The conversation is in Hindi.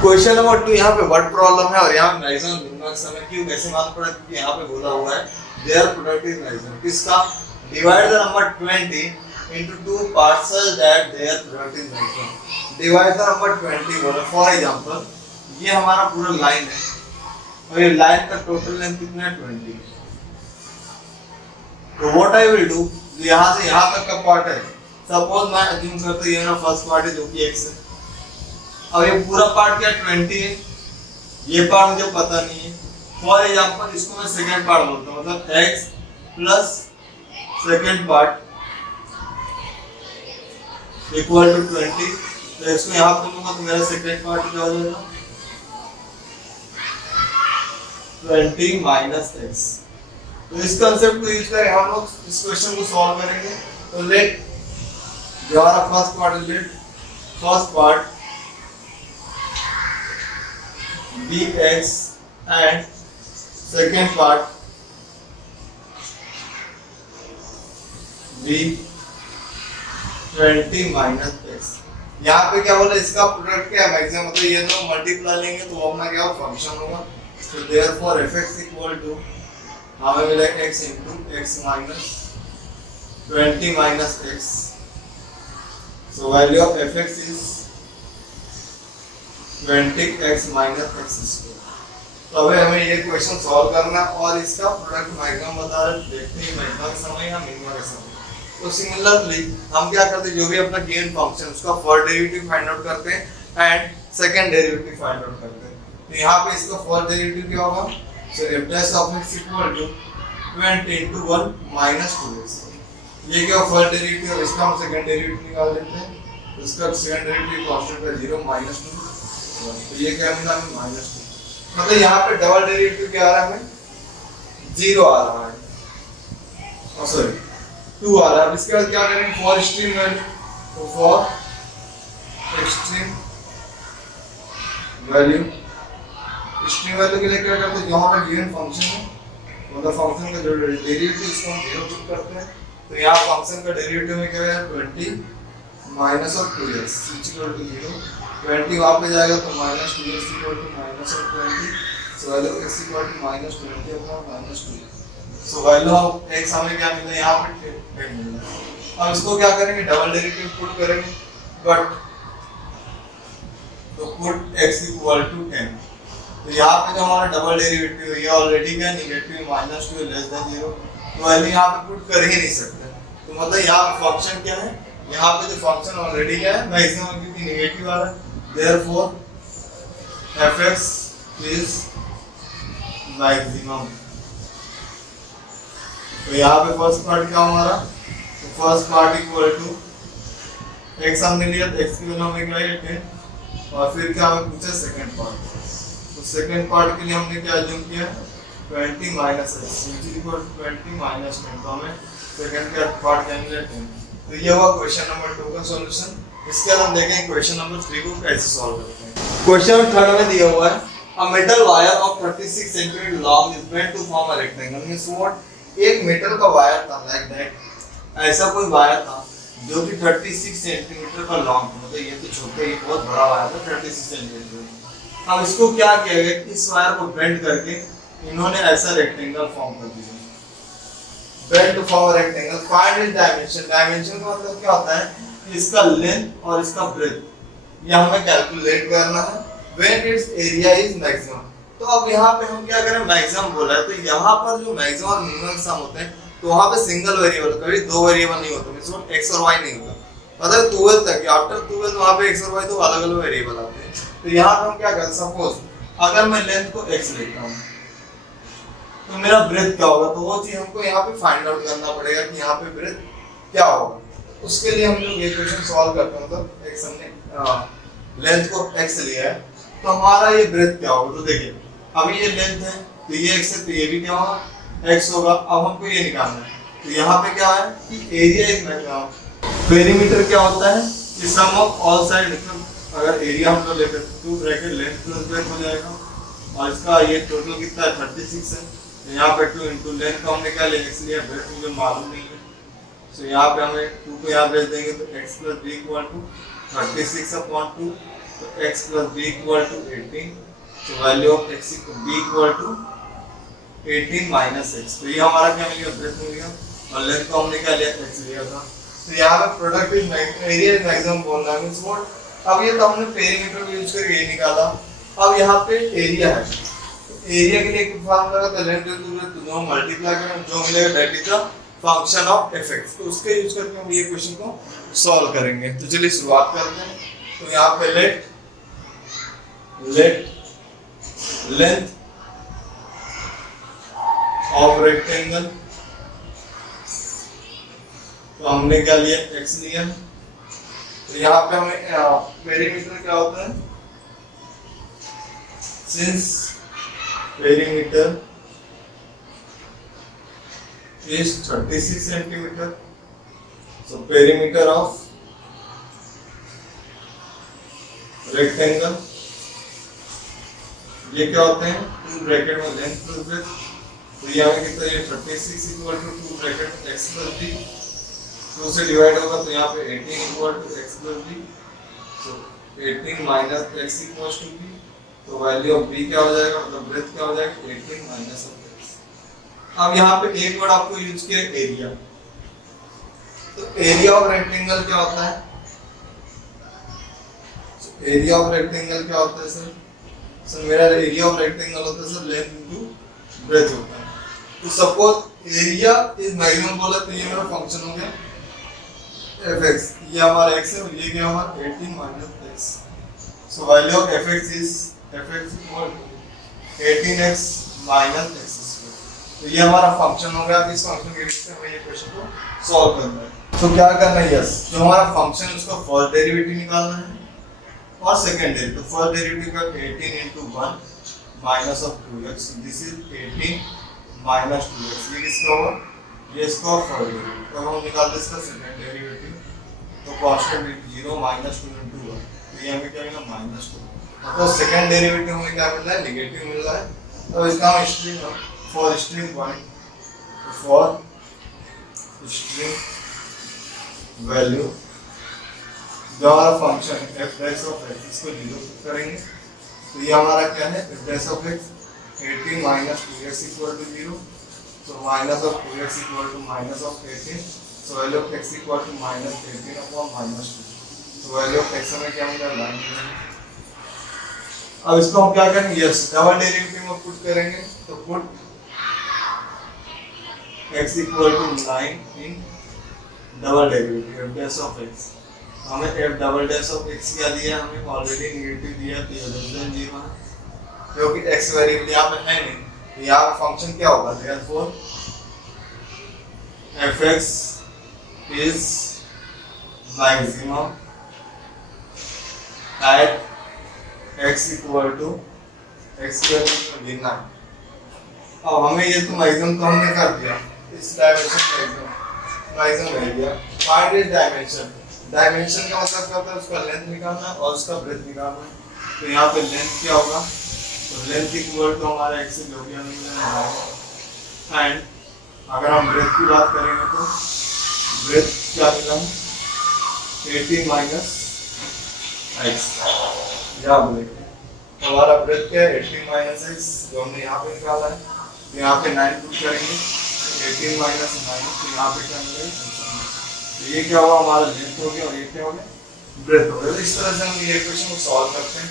क्वेश्चन नंबर 2 यहाँ पे वर्ड प्रॉब्लम है और यहाँ पे मैक्सिमम मिनिमम समय क्यों कैसे मालूम पड़ा, क्योंकि यहाँ पे बोला हुआ है देयर प्रोडक्ट इज मैक्सिमम किसका, divide the number 20 into two parcels that their product is maximum. Divide the number 20 बोला। फॉर एग्जांपल ये हमारा पूरा लाइन है और ये लाइन का टोटल लेंथ कितना है 20। तो व्हाट आई विल डू, यहाँ से यहाँ तक का पार्ट है, सपोज मैं अज्यूम करता हूँ ये मेरा फर्स्ट पार्ट है जो कि x है। अब ये पूरा पार्ट क्या 20 है, ये पार्ट मुझे पता नहीं है। फॉर एग्जांपल इसको मैं सेकंड पार्ट बोलता हूँ, मतलब x plus second part equal to 20। तो इसको यहाँ पर लूंगा तो मेरा सेकंड पार्ट क्या हो जाएगा 20 माइनस x। तो इस कंसेप्ट को यूज करके हम लोग इस क्वेश्चन को सॉल्व करेंगे। तो लेट जो हमारा फर्स्ट पार्ट है, let first part dx and second part b 20 minus x। यहाँ पे क्या बोला, इसका प्रोडक्ट क्या है मैक्सिमम, मतलब ये तो मल्टीप्लाई लेंगे तो वो अपना क्या फंक्शन होगा। तो देयरफॉर fx इक्वल टू हमें मिलेगा x into x minus 20 minus x। So value of fx is 20x minus x square। तो अभी हमें ये क्वेश्चन सॉल्व करना है और इसका प्रोडक्ट मैक्सिमम बता रहे, देखते हैं मैक्सिमम समय या मिनिमम का समय। तो सिमिलरली हम क्या करते हैं, जो भी अपना गिवन फंक्शन उसका फर्स्ट डेरिवेटिव फाइंड आउट करते हैं and second derivative find out करते हैं। तो यहाँ पे इसका फर्स्ट डेरिवेटिव क्या होगा, so f dash of x equal to 20 into 1 minus 2x। ये क्या फर्स्ट डेरिवेटिव है, इसका हम सेकंड डेरिवेटिव निकाल लेते हैं। तो इसका सेकंड डेरिवेटिव कांस्टेंट है 0 माइनस 2। तो ये क्या मिला हमें माइनस 2, मतलब यहाँ पे डबल डेरिवेटिव क्या आ रहा है हमें 0 आ रहा है, सॉरी 2 आ रहा है। इसके बाद क्या करेंगे फॉर एक्सट्रीम वैल्यू, तो for extreme value, extreme value के लिए क्या करते हैं, जो हमारा गिवन फंक्शन है मतलब फंक्शन का जो डेरिवेटिव इसको हम 0 पुट करते हैं। तो यहाँ फंक्शन का डेरिवेटिव में क्या है 20 minus of 2x equal to 0। 20 वहाँ पे जाएगा तो minus 2x equal to minus of 20। So value x equal to minus 20 upon minus 2। So value of x हमें क्या मिला यहाँ पे 10 मिला। अब इसको क्या करेंगे डबल डेरिवेटिव पुट करेंगे, बट तो पुट x इक्वल टू 10। तो यहाँ पे जो हमारा डबल डेरिवेटिव है ये ऑलरेडी क्या नेगेटिव माइनस 2 लेस देन 0, तो वैल्यू यहाँ पे पुट कर ही नहीं सकते। तो मतलब यहाँ पे फंक्शन क्या है, यहाँ पे जो फंक्शन ऑलरेडी क्या है मैक्सिमम, क्योंकि नेगेटिव आ रहा है। Therefore, fx is maximum। तो यहाँ पे फर्स्ट पार्ट क्या हमारा, तो first part equal to x हमने लिया तो x की वैल्यू हमें क्या है 10, और फिर क्या हमें पूछा सेकंड पार्ट। तो सेकंड पार्ट के लिए हमने क्या अज्यूम किया 20 minus x equal to 20 minus 10। तो हमें सेकंड का पार्ट क्या मिला 10। तो ये हुआ क्वेश्चन नंबर 2 का सॉल्यूशन। इसके बाद हम देखेंगे क्वेश्चन नंबर 3 को कैसे सॉल्व करते हैं। क्वेश्चन 3 में दिया हुआ है a metal wire of 36 centimetre long is meant to form a rectangle. Means what, एक मेटल का वायर था लाइक दैट, ऐसा कोई वायर था जो कि 36 सेंटीमीटर का लॉन्ग था, मतलब ये तो छोटा ही बहुत बड़ा वायर था 36 सेंटीमीटर। अब इसको क्या किया गया, इस वायर को बेंड करके इन्होंने ऐसा रेक्टेंगल फॉर्म कर दिया। Bend to form a rectangle, find its dimension. Dimension का मतलब क्या होता है, इसका लेंथ और इसका ब्रेथ ये हमें कैलकुलेट करना है when it's area is maximum. तो अब यहाँ पे हम क्या करें, मैक्सिमम बोला है तो यहाँ पर जो मैक्सिमम और मिनिमम सम होते हैं तो वहाँ पे सिंगल वेरिएबल, कभी दो वेरिएबल नहीं होते, मींस x और y नहीं होता। मतलब 12 तक, आफ्टर 12 वहाँ पे x और y तो अलग अलग वेरिएबल आते हैं। तो यहाँ पे हम क्या करते हैं, सपोज अगर मैं लेंथ को x लेता हूँ तो मेरा ब्रेथ क्या होगा, तो वो चीज हमको यहाँ पे फाइंड आउट करना पड़ेगा कि यहाँ पे ब्रेथ क्या होगा। उसके लिए हम लोग ये क्वेश्चन सॉल्व करते हैं, मतलब x हमने लेंथ को x लिया है तो हमारा ये ब्रेथ क्या होगा। तो देखिए अभी ये लेंथ है तो ये x है, तो ये भी क्या होगा x होगा। अब हमको ये निकालना है, तो यहाँ पे क्या है कि एरिया इज मैक्सिमम। पेरीमीटर क्या होता है कि सम ऑफ ऑल साइड, अगर एरिया हम लोग लेकर तो ब्रैकेट लेंथ प्लस ब्रेथ हो जाएगा और इसका ये टोटल कितना है 36 है। तो यहाँ पे 2 इंटू लेंथ का हमने क्या लिया x लिया, ब्रेथ मुझे मालूम नहीं है। तो यहाँ पे हमें 2 को यहाँ भेज देंगे तो x plus b equal to 36 upon 2 तो x plus b equal to 18, तो value of x b equal to 18 minus x। तो ये हमारा क्या मिल गया, ब्रेथ मिल गया, और लेंथ को हमने क्या लिया, x लिया था। तो यहाँ पे product is area is maximum बोल रहा मींस व्हाट, अब ये तो हमने पेरीमीटर को यूज करके ये निकाला। अब यहाँ पे एरिया है, एरिया के लिए एक फॉर्मूला था, लेंथ इनटू ब्रेथ दोनों मल्टीप्लाई करें, जो मिलेगा that is the function of fx। तो उसके यूज करके हम ये क्वेश्चन को सॉल्व करेंगे। तो चलिए शुरुआत करते हैं। तो यहाँ पे लेट लेंथ ऑफ रेक्टेंगल, तो हमने क्या लिया, x लिया। तो यहाँ पे हमें पेरीमीटर क्या होता है, since perimeter is 36 centimeter, so perimeter of rectangle, ये क्या होते हैं, टू ब्रैकेट में लेंथ प्लस ब्रेथ। तो ये हमें कितना, ये 36 equal to two bracket x plus b, two से डिवाइड होगा तो यहाँ पे 18 equal to x plus b, तो 18 minus x equal to b, तो वैल्यू ऑफ b क्या हो जाएगा, मतलब ब्रेथ क्या हो जाएगा, 18 माइनस ऑफ x। अब यहाँ पे एक वर्ड आपको यूज किया, एरिया। तो एरिया ऑफ रेक्टेंगल क्या होता है, एरिया ऑफ रेक्टेंगल क्या होता है सर, सर मेरा एरिया ऑफ रेक्टेंगल होता है सर लेंथ इनटू ब्रेथ होता है। तो सपोज एरिया इज मैक्सिमम बोला, तो ये मेरा फंक्शन हो गया fx, ये हमारा x है और ये क्या हमारा 18 minus x। So value of fx is fx equal to 18x minus x। तो ये हमारा फंक्शन हो गया। अब इस फंक्शन के बेसिस पे हमें ये क्वेश्चन को सॉल्व करना है। तो क्या करना है, यस जो हमारा फंक्शन है उसका फर्स्ट डेरिवेटिव निकालना है और सेकंड डेरिवेटिव। तो फर्स्ट डेरिवेटिव का 18 into 1 minus of 2x, this is 18 minus 2x, ये किसका होगा, ये इसका फर्स्ट डेरिवेटिव। तो हम निकालते हैं इसका सेकंड डेरिवेटिव, तो कांस्टेंट 0 माइनस 2 into 1, तो ये हमें क्या मिला, माइनस 2। मतलब सेकंड डेरिवेटिव हमें क्या मिल रहा है, नेगेटिव मिल रहा है। तो इसका हम string for string point, for string value जो हमारा function f dash of x, इसको 0 करेंगे। तो ये हमारा क्या है, f dash of x 18 minus 2x equal to 0, so minus of 2x equal to minus of 18, so value of x equal to minus 18 upon minus 2, so value of x हमें क्या मिला, 9। अब इसको हम क्या करेंगे, यस डबल डेरिवेटिव में पुट करेंगे। तो put x equal to 9 in double derivative f dash of x, हमें f double dash of x क्या दिया, हमें ऑलरेडी नेगेटिव दिया, तो ये लेस देन 0 है क्योंकि x वेरिएबल यहाँ पे है नहीं। तो यहाँ पे फंक्शन क्या होगा, therefore fx is maximum at x equal to x के वैल्यू गिनना। अब हमें ये तो मैक्सिमम तो हमने कर दिया, इस डायमेंशन मैक्सिमम रह गया। फाइंड इट डायमेंशन, डायमेंशन का मतलब क्या होता है, उसका लेंथ निकालना है और उसका ब्रेथ निकालना है। तो यहाँ पे लेंथ क्या होगा, तो लेंथ इक्वल टू हमारा x जो कि हमें मिला है, एंड अगर हम ब्रेथ की बात करेंगे तो ब्रेथ क्या मिला है, 18 माइनस x। यहाँ देखिए हमारा ब्रेथ क्या है, 18 माइनस x, जो हमने यहाँ पे निकाला है। तो यहाँ पे 9 पुट करेंगे, 18 माइनस 9, तो यहाँ पे क्या मिलेगा, तो ये क्या हुआ, हमारा लेंथ हो गया और ये क्या हो गया, ब्रेथ हो गया। इस तरह से हम ये क्वेश्चन को सॉल्व करते हैं।